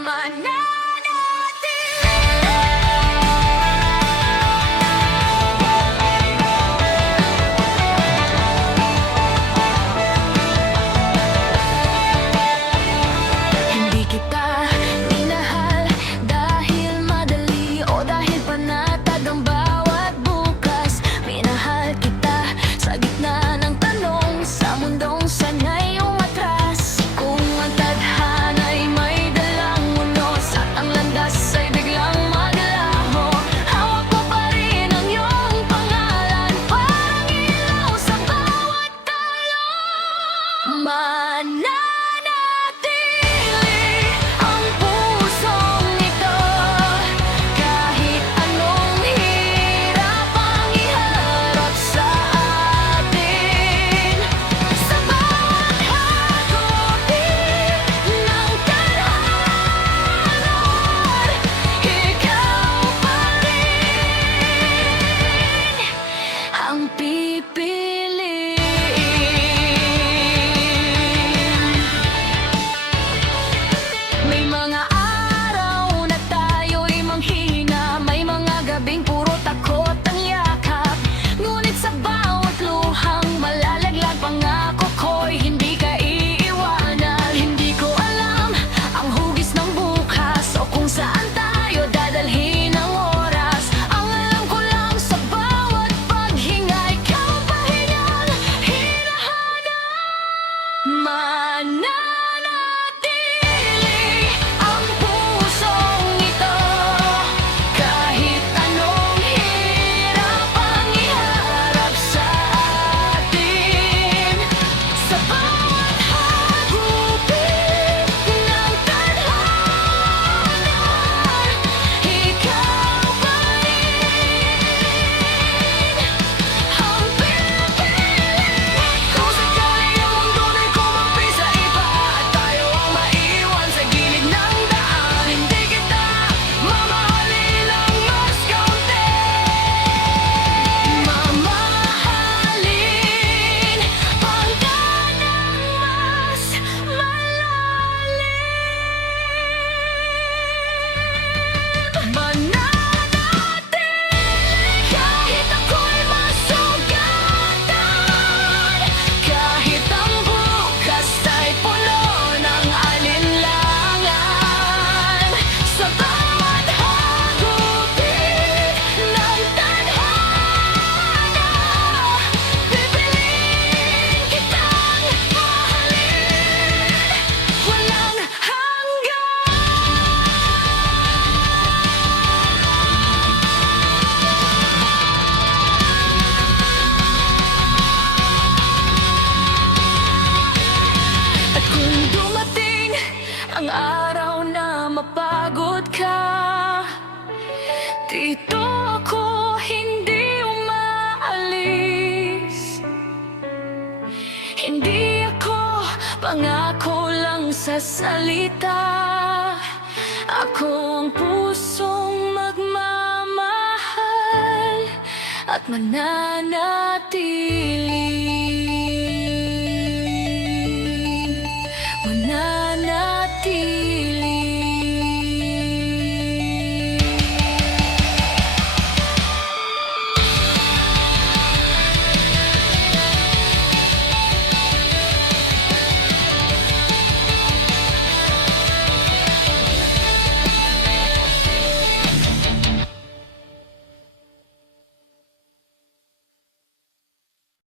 Hindi kita minahal dahil madali o dahil panatag ang bawat bukas. Minahal kita sa gitna ng tanong sa mundong sanay umatras. Kung ang tadhana'y may dalang unos at ang landas ay biglang maglaho, hawak mo pa rin ang iyong pangalan, parang ilaw sa bawat talo. Mananatili ang pusong ito, kahit anong hirap ang iharap sa atin. Sa bawat hagupit ng tadhana, ikaw pa rin ang pipiliin. May mga araw na tayo'y manghihina, may mga gabing puro takot ang yakap. Ngunit sa bawat luhang malalaglag, pangako ko'y hindi ka iiwanan. Hindi ko alam ang hugis ng bukas o kung saan tayo dadalhin ang oras. Ang alam ko lang sa bawat paghinga, ikaw ang pahingang hinahanap. Mananatili ang pusong ito, kahit anong hirap ang iharap sa atin. Sa bawat hagupit ng tadhana, ikaw pa rin ang pipiliin. Kung sakali ang mundo'y kumampi sa iba at tayo ang maiwan sa gilid ng daan, hindi kita mamahalin ng mas kaunti. Mamahalin pagka ng mas malalim. Mananatili kahit ako'y masugatan, kahit ang bukas ay puno ng alinlangan. Sa bawat hagupit ng tadhana, pipiliin kitang mahalin walang hanggan. At kung dumating ang araw na mapagod ka, dito ako hindi umaalis. Hindi ako pangako lang sa salita, ako ang pusong magmamahal at mananatili.